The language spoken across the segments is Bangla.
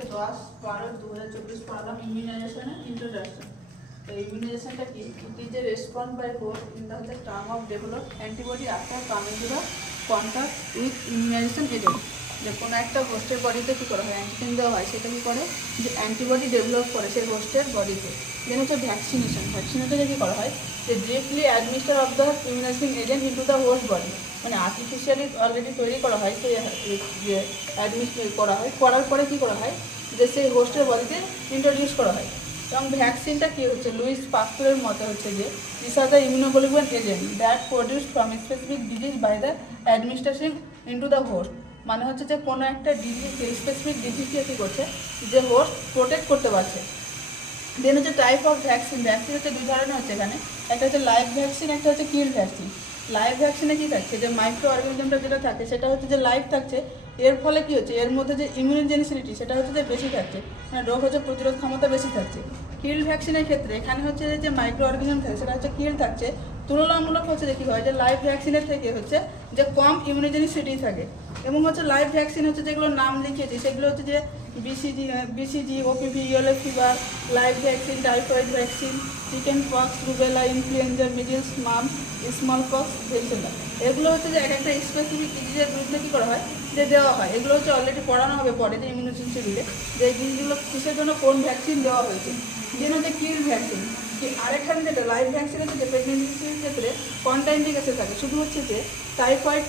10/12/2024 পড়ালাম ইমিউনাইজেশনের ইন্ট্রোডাকশন। তো ইমিউনাইজেশনটা কি? It is a response by host in the term of develop antibody after coming to the contact with immunization agent. যে কোনো একটা হোস্টের বডিতে কী করা হয়, অ্যান্টিজেন দেওয়া হয়, সেটা কী করে যে অ্যান্টিবডি ডেভেলপ করে সেই হোস্টের বডিতে। দেন হচ্ছে ভ্যাকসিনেশন। ভ্যাকসিনেশনে কী করা হয় যে directly administer of the immunizing agent into the host body, মানে আর্টিফিশিয়ালি অলরেডি তৈরি করা হয়, সেই যে অ্যাডমিনিস্ট্রেট করা হয়, করার পরে কী করা হয় যে সেই হোস্টের বডিতে ইন্ট্রোডিউস করা হয়। এবং ভ্যাকসিনটা কী হচ্ছে, লুইস পাস্তুরের মতে হচ্ছে যে this are the immunoglobulin agent that produce from specific disease by the administration into the host. মানে হচ্ছে যে কোনো একটা ডিজিজ, স্পেসিফিক ডিজিজকে কী করছে যে হোস্ট প্রোটেক্ট করতে পারছে। দেন হচ্ছে টাইপ অফ ভ্যাকসিন। ভ্যাকসিন হচ্ছে দুই ধরনের হচ্ছে এখানে, একটা হচ্ছে লাইভ ভ্যাকসিন, একটা হচ্ছে কিল ভ্যাকসিন। লাইভ ভ্যাকসিনে কী থাকছে যে মাইক্রো অর্গানিজমটা যেটা থাকে সেটা হচ্ছে যে লাইভ থাকছে, এর ফলে কী হচ্ছে এর মধ্যে যে ইমিউনোজেনিসিটি সেটা হচ্ছে যে বেশি থাকছে, মানে রোগ হচ্ছে প্রতিরোধ ক্ষমতা বেশি থাকছে। কিল ভ্যাকসিনের ক্ষেত্রে এখানে হচ্ছে যে মাইক্রো অর্গানিজম থাকে সেটা হচ্ছে কিল থাকছে, তুলনামূলক হচ্ছে যে কী হয় যে লাইভ ভ্যাকসিনের থেকে হচ্ছে যে কম ইমিউনোজেনিসিটি থাকে। এবং হচ্ছে লাইভ ভ্যাকসিন হচ্ছে যেগুলোর নাম লিখিয়েছি সেগুলো হচ্ছে যে BCG, OPV, yellow fever, live vaccine, typhoid vaccine, chicken pox, rubella, influenza, measles, mumps, small pox, varicella. এগুলো হচ্ছে যে এক একটা স্পেসিফিক ডিজিজের বিরুদ্ধে কী করা হয় যে দেওয়া হয়। এগুলো হচ্ছে অলরেডি পড়ানো হবে পরে যে ইমিউনোজেনিসিটিতে যে এই জিনিসগুলো কিসের জন্য কোন ভ্যাকসিন দেওয়া হয়েছে। দেন হচ্ছে কিল ভ্যাকসিন। আরেকখানে যেটা লাইভ ভ্যাকসিন হচ্ছে যে প্রেগনেন্সির ক্ষেত্রে কন্ট্রাইন্ডিকেশন থাকে, শুধু হচ্ছে যে টাইফয়েড,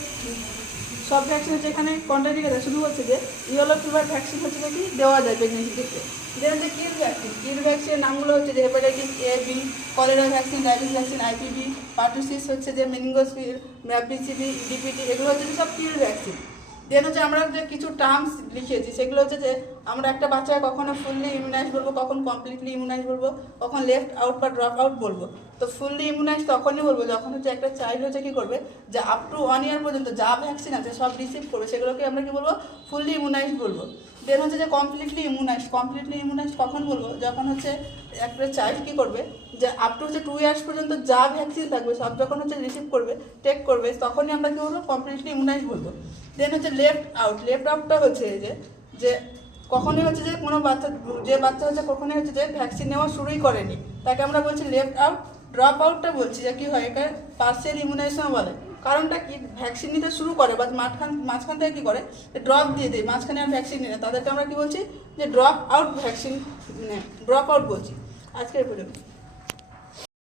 সব ভ্যাকসিন হচ্ছে এখানে কন্ট্রাইন্ডিকেশন শুধু হচ্ছে যে ইয়েলো ফিভার ভ্যাকসিন হচ্ছে কি দেওয়া যায় প্রেগনেন্সির ক্ষেত্রে। দেন হচ্ছে কিল ভ্যাকসিন। কিল ভ্যাকসিনের নামগুলো হচ্ছে যে hepatitis A, B, cholera vaccine, diabetes vaccine, IPV, pertussis হচ্ছে যে মেনিঙ্গোসিস, বিসিবি, ডিপিটি, এগুলো হচ্ছে যে সব কিল ভ্যাকসিন। দেন হচ্ছে আমরা যে কিছু টার্মস লিখিয়েছি সেগুলো হচ্ছে যে আমরা একটা বাচ্চাকে কখনো ফুললি ইমিউনাইজ বলবো, কখন কমপ্লিটলি ইমিউনাইজ বলবো, কখন লেফট আউট বা ড্রপ আউট বলবো। তো ফুললি ইমিউনাইজ তখনই বলবো যখন হচ্ছে একটা চাইল্ড হচ্ছে কী করবে যে আপ টু 1 ইয়ার পর্যন্ত যা ভ্যাকসিন আছে সব রিসিভ করবে, সেগুলোকে আমরা কী বলবো ফুললি ইমিউনাইজ বলবো। দেন হচ্ছে যে কমপ্লিটলি ইমিউনাইজ কখন বলবো যখন হচ্ছে একটা চাইল্ড কী করবে যে আপ টু হচ্ছে 2 ইয়ার্স পর্যন্ত যা ভ্যাকসিন থাকবে সব যখন হচ্ছে রিসিভ করবে, টেক করবে, তখনই আমরা কী বলবো কমপ্লিটলি ইমিউনাইজ বলবো। দেন হচ্ছে লেফট আউটটা হচ্ছে যে কখনোই হচ্ছে যে কোনো বাচ্চা হচ্ছে কখনোই হচ্ছে যে ভ্যাকসিন নেওয়া শুরুই করেনি, তাকে আমরা বলছি লেফট আউট। ড্রপ আউটটা বলছি যে কী হয়, এটা পার্সিয়াল ইমিউনাইজেশন বলে। কারণটা কি, ভ্যাকসিন নিতে শুরু করে বা মাঝখান থেকে কী করে ড্রপ দিয়ে দেয়, মাঝখানে আর ভ্যাকসিন নিয়ে তাদেরকে আমরা কী বলছি যে drop out vaccine, drop out বলছি। আজকের পর্যন্ত।